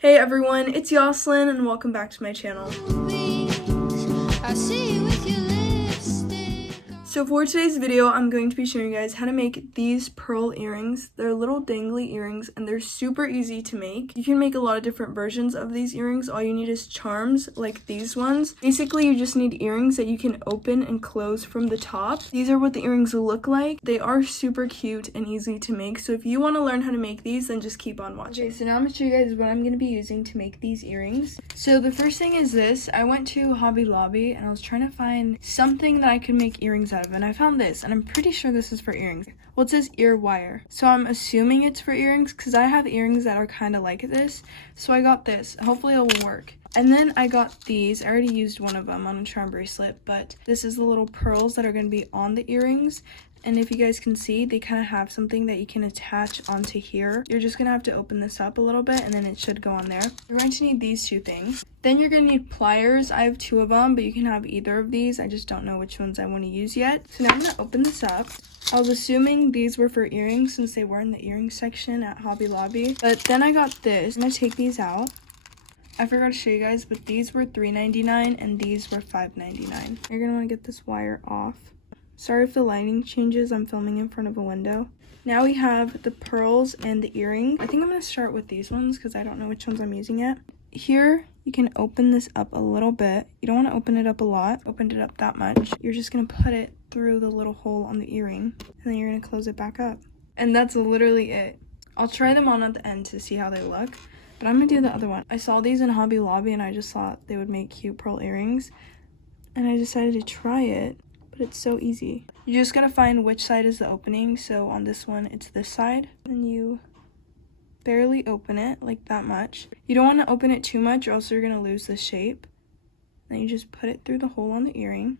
Hey everyone, it's Yoslyn and welcome back to my channel. So for today's video, I'm going to be showing you guys how to make these pearl earrings. They're little dangly earrings and they're super easy to make. You can make a lot of different versions of these earrings. All you need is charms like these ones. Basically, you just need earrings that you can open and close from the top. These are what the earrings look like. They are super cute and easy to make. So if you want to learn how to make these, then just keep on watching. Okay, so now I'm going to show you guys what I'm going to be using to make these earrings. So the first thing is this. I went to Hobby Lobby and I was trying to find something that I could make earrings out of, and I found this, and I'm pretty sure this is for earrings. Well, it says ear wire, so I'm assuming it's for earrings because I have earrings that are kind of like this, so I got this. Hopefully it will work. And then I got these. I already used one of them on a charm bracelet, but this is the little pearls that are going to be on the earrings. And if you guys can see, they kind of have something that you can attach onto here. You're just going to have to open this up a little bit and then it should go on there. You're going to need these two things. Then you're going to need pliers. I have two of them, but you can have either of these. I just don't know which ones I want to use yet. So now I'm going to open this up. I was assuming these were for earrings since they were in the earring section at Hobby Lobby. But then I got this. I'm going to take these out. I forgot to show you guys, but these were $3.99 and these were $5.99. You're going to want to get this wire off. Sorry if the lighting changes, I'm filming in front of a window. Now we have the pearls and the earring. I think I'm going to start with these ones because I don't know which ones I'm using yet. Here, you can open this up a little bit. You don't want to open it up a lot. Opened it up that much. You're just going to put it through the little hole on the earring, and then you're going to close it back up. And that's literally it. I'll try them on at the end to see how they look, but I'm going to do the other one. I saw these in Hobby Lobby, and I just thought they would make cute pearl earrings, and I decided to try it. It's so easy. You just gotta find which side is the opening. So on this one, it's this side. And you barely open it, like that much. You don't want to open it too much or else you're gonna lose the shape. Then you just put it through the hole on the earring.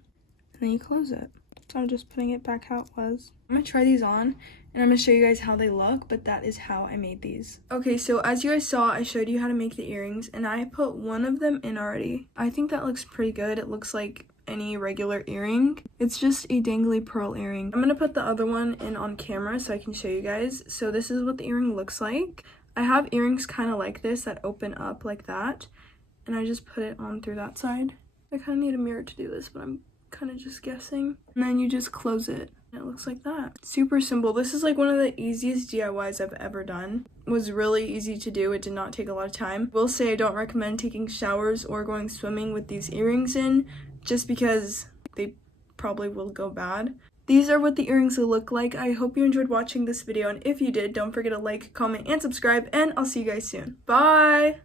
And then you close it. So I'm just putting it back how it was. I'm gonna try these on and I'm gonna show you guys how they look, but that is how I made these. Okay, so as you guys saw, I showed you how to make the earrings and I put one of them in already. I think that looks pretty good. It looks like any regular earring. It's just a dangly pearl earring. I'm gonna put the other one in on camera so I can show you guys. So this is what the earring looks like. I have earrings kind of like this that open up like that, and I just put it on through that side. I kind of need a mirror to do this, but I'm kind of just guessing. And then you just close it. It looks like that. Super simple. This is like one of the easiest DIYs I've ever done. It was really easy to do. It did not take a lot of time. I will say I don't recommend taking showers or going swimming with these earrings in, just because they probably will go bad. These are what the earrings will look like. I hope you enjoyed watching this video, and if you did, don't forget to like, comment, and subscribe, and I'll see you guys soon. Bye!